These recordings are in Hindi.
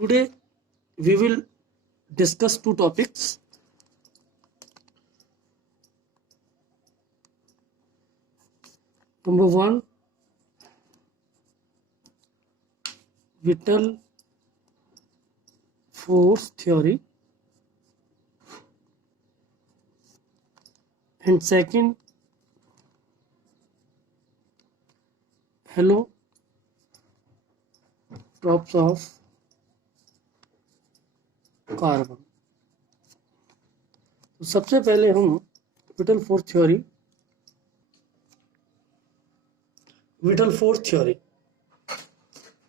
Today we will discuss two topics. Number one, vital force theory, and second, allotropes of carbon. तो सबसे पहले हम विटल फोर्स थ्योरी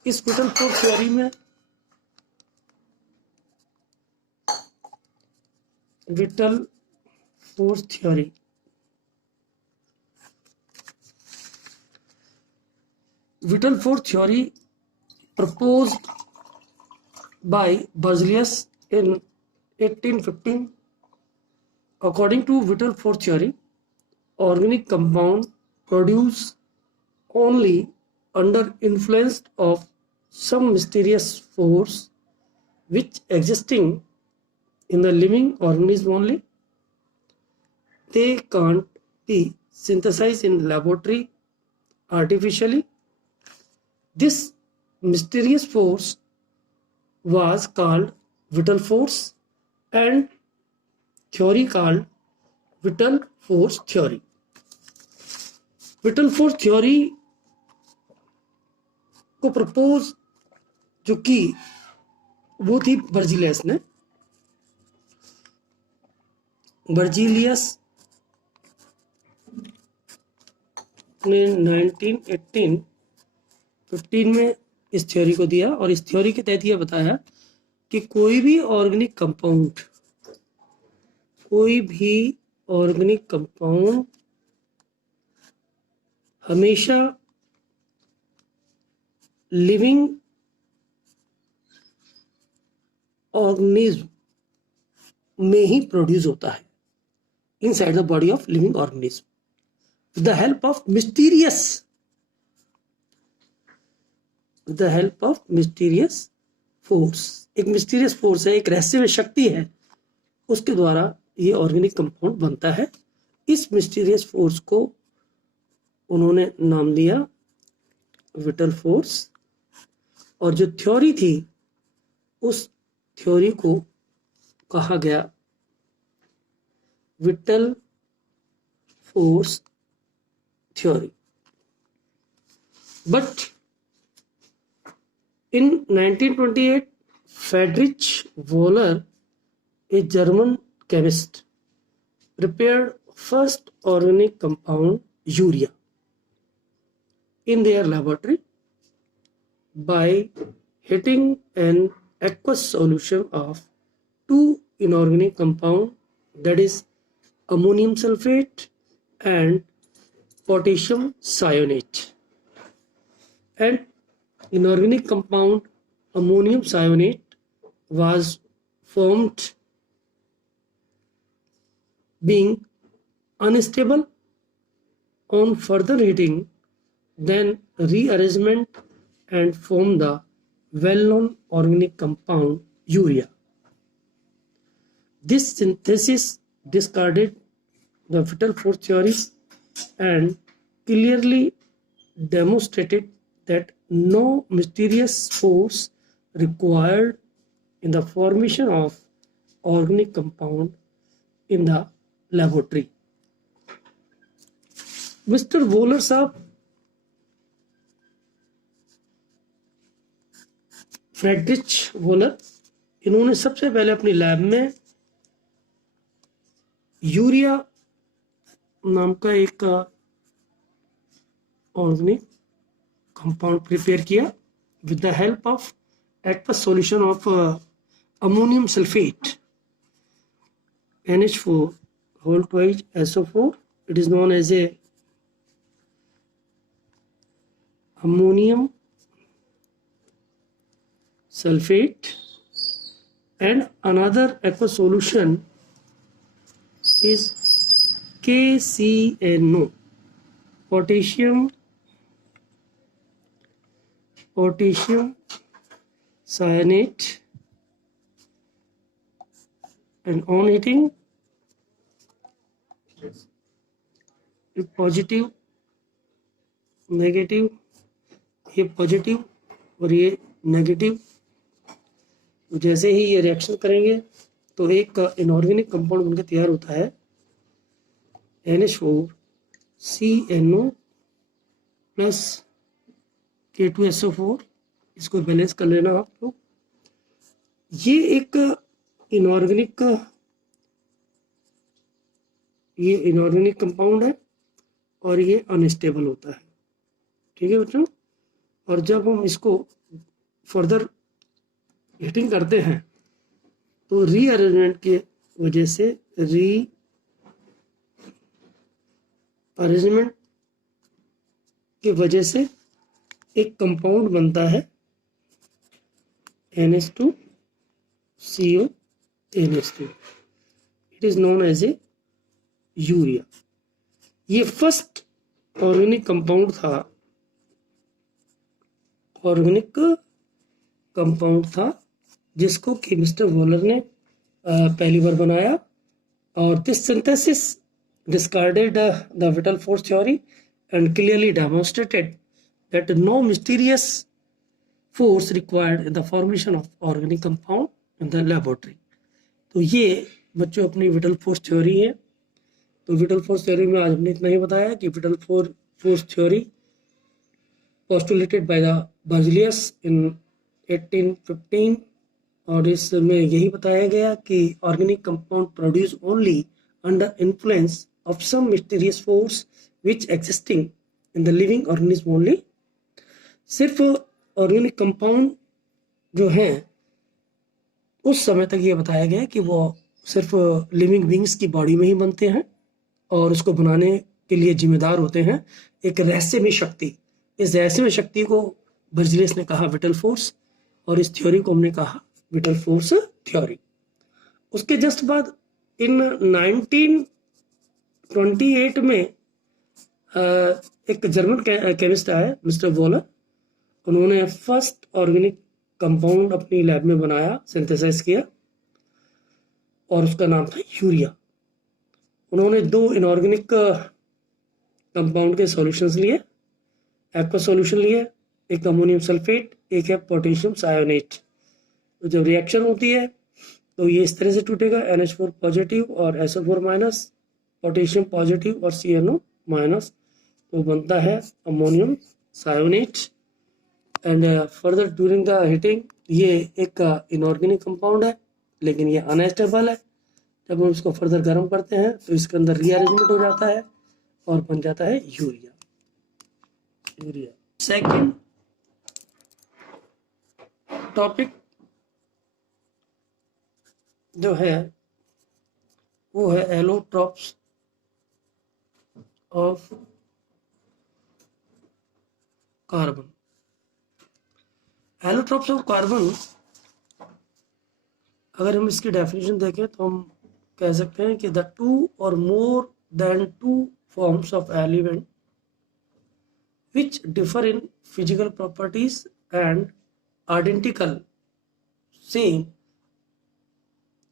इस विटल फोर्स थ्योरी में whittle force theory proposed by Berzelius in 1815. According to vital force theory, organic compound produce only under influence of some mysterious force which existing in the living organism only. They can't be synthesized in laboratory artificially. This mysterious force was called vital force and theory called vital force theory. Whittle force theory को प्रपोज जो की वो थी बर्जीलियस ने। बर्जीलियस ने 1915 में इस थ्योरी को दिया और इस थ्योरी के तहत यह बताया कि कोई भी ऑर्गेनिक कंपाउंड हमेशा लिविंग ऑर्गेनिज्म में ही प्रोड्यूस होता है, inside the body of living organism, with the help of mysterious force. एक मिस्टीरियस फोर्स है, एक रहस्यमय शक्ति है, उसके द्वारा ये ऑर्गेनिक कंपाउंड बनता है। इस मिस्टीरियस फोर्स को उन्होंने नाम दिया विटल फोर्स, और जो थ्योरी थी उस थ्योरी को कहा गया whittle force theory. But in 1928, Friedrich Wöhler, a German chemist, prepared first organic compound urea in their laboratory by heating an aqueous solution of two inorganic compound, that is ammonium sulfate and potassium cyanate. And inorganic compound ammonium cyanate was formed being unstable on further heating, then rearrangement and formed the well-known organic compound urea. This synthesis discarded the vital force theory and clearly demonstrated that no mysterious force required in the formation of organic compound in the laboratory. Mister volar साहब फ्रेडरिच वोलर, इन्होंने सबसे पहले अपनी लैब में यूरिया नाम का एक ऑर्गेनिक कंपाउंड प्रिपेयर किया with the help of aqueous solution of ammonium sulfate NH4 whole twice SO4. It is known as a ammonium sulfate, and another aqueous solution is KCNO, potassium cyanate, and on heating ये पॉजिटिव नेगेटिव, ये पॉजिटिव और ये नेगेटिव। जैसे ही ये रिएक्शन करेंगे तो एक इनऑर्गेनिक कंपाउंड बनकर तैयार होता है NH4 CNO प्लस K2SO4। इसको बैलेंस कर लेना आप लोग। ये एक इनऑर्गेनिक कंपाउंड है और ये अनस्टेबल होता है। ठीक है बच्चों। और जब हम इसको फर्दर हीटिंग करते हैं तो रीअरेंजमेंट की वजह से एक कंपाउंड बनता है NH2CO NH2। It is known as a urea. ये फर्स्ट ऑर्गेनिक कंपाउंड था जिसको कि मिस्टर वॉलर ने पहली बार बनाया। और this synthesis discarded the vital force theory and clearly demonstrated that no mysterious force required in the formation of organic compound in the laboratory। तो ये बच्चों अपनी विटल फोर्स थ्योरी है। तो विटल फोर्स थ्योरी में आज हमने इतना ही बताया कि whittle force theory postulated by the Berzelius in 1815, और इसमें यही बताया गया कि organic compound produce only under influence of some mysterious force which existing in the living organism only। सिर्फ ऑर्गेनिक कंपाउंड जो हैं उस समय तक ये बताया गया कि वो सिर्फ लिविंग बींग्स की बॉडी में ही बनते हैं और उसको बनाने के लिए जिम्मेदार होते हैं एक रहस्यमय शक्ति। इस रहस्यमय शक्ति को बर्जेलियस ने कहा विटल फोर्स और इस थ्योरी को हमने कहा विटल फोर्स थ्योरी। उसके जस्ट बाद इन 1928 में एक जर्मन केमिस्ट आया मिस्टर वॉलर। उन्होंने फर्स्ट ऑर्गेनिक कंपाउंड अपनी लैब में बनाया, सिंथेसाइज किया और उसका नाम था यूरिया। उन्होंने 2 इनऑर्गेनिक कंपाउंड के सॉल्यूशंस लिए, एक्वा सॉल्यूशन लिए, एक अमोनियम सल्फेट, एक है पोटेशियम सायोनेट। तो जब रिएक्शन होती है तो ये इस तरह से टूटेगा, NH4 पॉजिटिव और SO4 माइनस, पोटेशियम पॉजिटिव और CNO माइनस, तो बनता है ammonium cyanate. And further during the heating ये एक इनऑर्गेनिक कंपाउंड है लेकिन ये अनस्टेबल है। जब हम इसको फर्दर गर्म करते हैं तो इसके अंदर रीअरेंजमेंट हो जाता है और बन जाता है यूरिया। सेकंड टॉपिक जो है वो है allotropes of carbon. Allotropes of carbon अगर हम इसकी डेफिनेशन देखें तो हम कह सकते हैं कि the 2 or more than 2 forms of element which differ in physical properties and identical same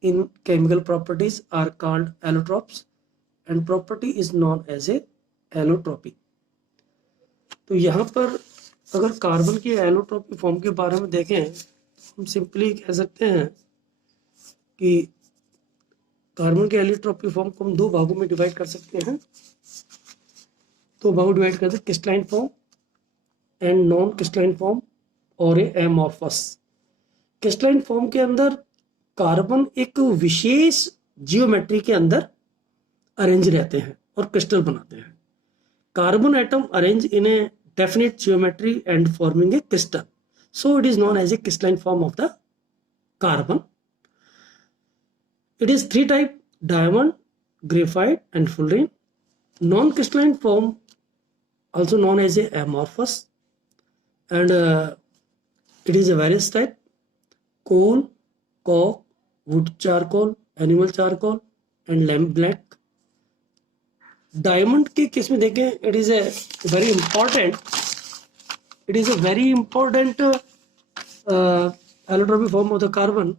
in chemical properties are called allotropes and property is known as a allotropy। तो यहाँ पर अगर कार्बन की एलोट्रोपी फॉर्म के बारे में देखें हम सिंपली कह सकते हैं कि कार्बन के एलोट्रोपी फॉर्म को हम 2 भागों में डिवाइड कर सकते हैं। 2 भागों डिवाइड करते हैं, crystalline form and non crystalline form और एमॉर्फस। क्रिस्टलाइन फॉर्म के अंदर कार्बन एक विशेष जियोमेट्री के अंदर अरेंज रहते हैं और क्रिस्टल बनाते हैं। Carbon atom arrange in A definite geometry and forming a crystal, so it is known as a crystalline form of the carbon। It is 3 type: diamond, graphite and fullerene। Non crystalline form also known as a amorphous and it is a various type: coal, coke, wood charcoal, animal charcoal and lamp black। Diamond के केस में देखें it is a very important allotropy form of the carbon.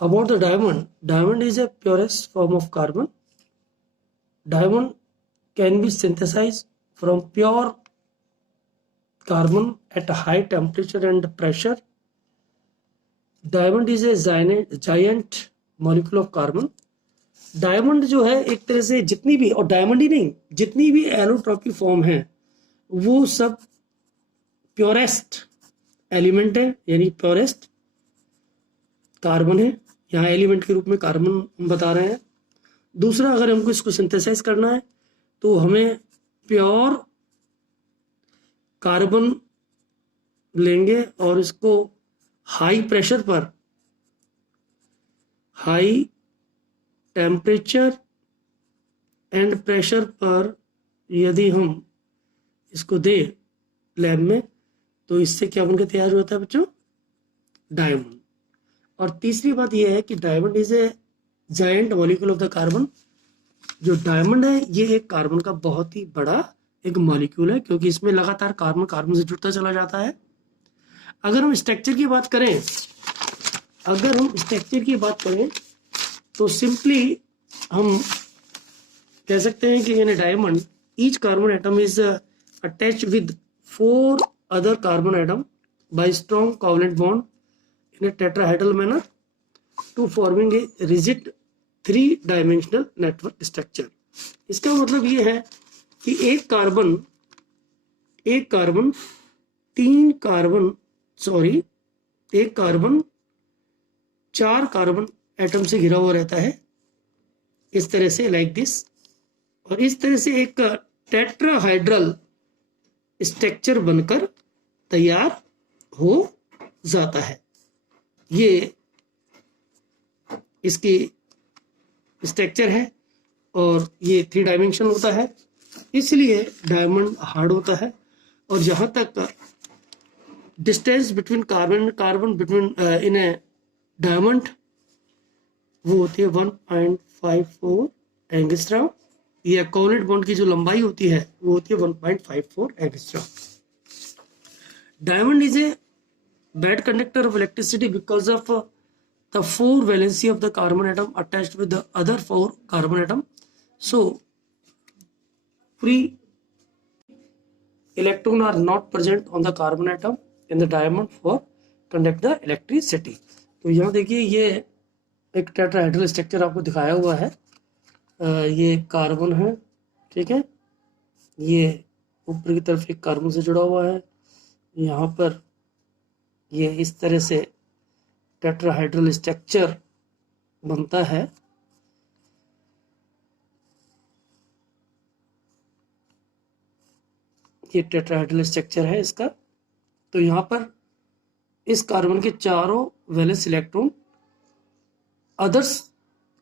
About the diamond, diamond is a purest form of carbon. Diamond can be synthesized from pure carbon at a high temperature and pressure. Diamond is a giant molecule of carbon. Diamond जो है एक तरह से जितनी भी, और डायमंड ही नहीं, जितनी भी एलोट्रॉपी फॉर्म है वो सब प्योरेस्ट एलिमेंट है, यानी प्योरेस्ट कार्बन है। यहाँ एलिमेंट के रूप में कार्बन हम बता रहे हैं। दूसरा, अगर हमको इसको सिंथेसाइज करना है तो हमें प्योर कार्बन लेंगे और इसको हाई प्रेशर पर, हाई टेम्परेचर एंड प्रेशर पर यदि हम इसको दें लैब में तो इससे क्या बनकर तैयार होता है बच्चों? डायमंड। और तीसरी बात यह है कि diamond is A giant molecule of the carbon. जो डायमंड है ये एक कार्बन का बहुत ही बड़ा एक मॉलिक्यूल है, क्योंकि इसमें लगातार कार्बन कार्बन से जुड़ता चला जाता है। अगर हम स्ट्रक्चर की बात करें, तो सिंपली हम कह सकते हैं कि in diamond each carbon atom is attached with 4 other carbon atom by strong covalent bond in a tetrahedral manner to forming a rigid 3-dimensional network structure. इसका मतलब ये है कि एक कार्बन 4 कार्बन एटम से घिरा हुआ रहता है, इस तरह से, लाइक दिस। और इस तरह से एक टेट्राहाइड्रल स्ट्रक्चर बनकर तैयार हो जाता है। ये इसकी स्ट्रक्चर है और ये 3 डायमेंशन होता है, इसलिए डायमंड हार्ड होता है। और जहां तक डिस्टेंस बिटवीन कार्बन बिटवीन इन ए डायमंड वो होती है 1.54 एंगस्ट्रॉम। ये कोवलेंट बॉन्ड की जो लंबाई होती है वो होती है 1.54 angstrom. Diamond is A bad conductor of electricity because of the 4 valency of the carbon atom attached with the other 4 carbon atom. So free electron are not present on the carbon atom in the diamond for conduct the electricity. तो यहाँ देखिए ये एक टेट्राहेड्रल स्ट्रक्चर आपको दिखाया हुआ है। ये कार्बन है, ठीक है, ये ऊपर की तरफ एक कार्बन से जुड़ा हुआ है। यहाँ पर ये इस तरह से टेट्राहाइड्रल स्ट्रक्चर बनता है। ये टेट्राहाइड्रल स्ट्रक्चर है इसका। तो यहाँ पर इस कार्बन के चारों valence electron others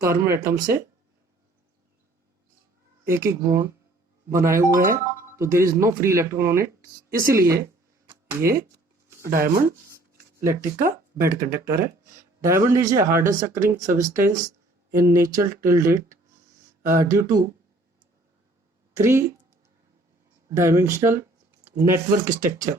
carbon atom से एक एक बॉन्ड बनाए हुए हैं, तो there is no free electron on it, इसलिए ये डायमंड इलेक्ट्रिक का बेड कंडक्टर है। Diamond is a hardest occurring substance in nature till date due to 3 dimensional network structure.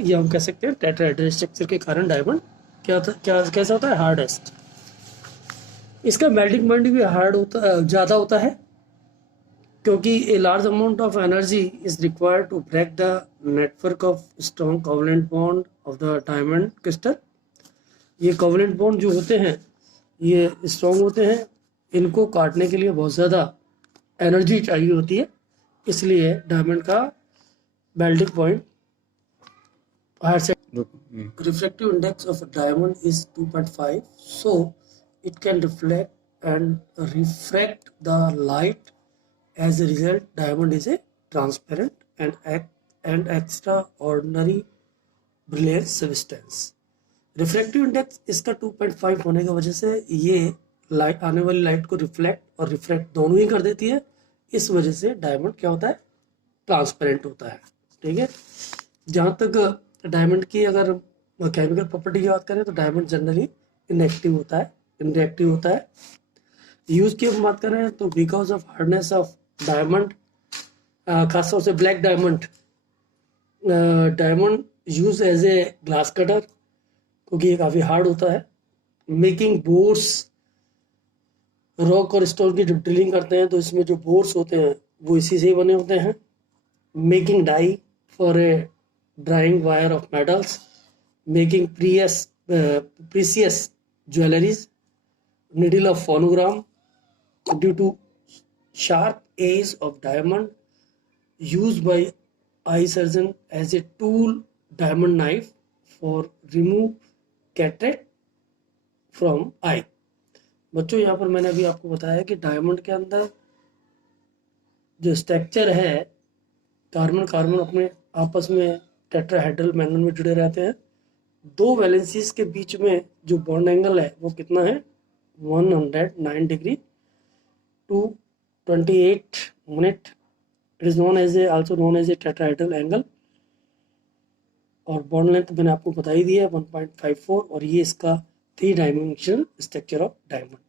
ये हम कह सकते हैं टेट्राहेड्रल स्ट्रक्चर के कारण डायमंड कैसा होता है? हार्डेस्ट। इसका मेल्टिंग पॉइंट भी ज़्यादा होता है, क्योंकि a large amount of energy is required to break the network of strong covalent bond of the diamond crystal. ये कोवलेंट बॉन्ड जो होते हैं ये स्ट्रॉन्ग होते हैं, इनको काटने के लिए बहुत ज़्यादा एनर्जी चाहिए होती है, इसलिए डायमंड का मेल्टिंग पॉइंट हायर से। Refractive index of diamond is 2.5, so it can reflect and refract the light. As a result, diamond is a transparent and extraordinary brilliant substance. Refractive index इसका 2.5 होने की वजह से ये लाइट, आने वाली लाइट को रिफ्लेक्ट और रिफ्रैक्ट दोनों ही कर देती है। इस वजह से डायमंड क्या होता है? ट्रांसपेरेंट होता है, ठीक है। जहाँ तक डायमंड की अगर केमिकल प्रॉपर्टी की बात करें तो डायमंड जनरली इनएक्टिव होता है। यूज की हम बात करें तो because of hardness of diamond, खासतौर से black diamond, diamond use as a glass cutter, क्योंकि ये काफ़ी हार्ड होता है। मेकिंग बोर्स, रॉक और स्टोन की जब ड्रिलिंग करते हैं तो इसमें जो बोर्स होते हैं वो इसी से ही बने होते हैं। Making die for a drawing wire of metals, making precious jewelleries, needle of phonogram due to sharp edge of diamond, used by eye surgeon as a tool, diamond knife for remove cataract from eye। बच्चों यहाँ पर मैंने अभी आपको बताया कि डायमंड के अंदर जो स्ट्रक्चर है, कार्बन कार्बन अपने आपस में टेट्राहेड्रल मैनर में जुड़े रहते हैं। दो वैलेंसीज के बीच में जो बॉन्ड एंगल है वो कितना है, 109 degree to 28 minute। It is known as also known as a tetrahedral angle। और बॉन्ड लेंथ मैंने आपको बता ही दिया है 1.54, और ये इसका 3 डायमेंशनल स्ट्रक्चर ऑफ डायमंड।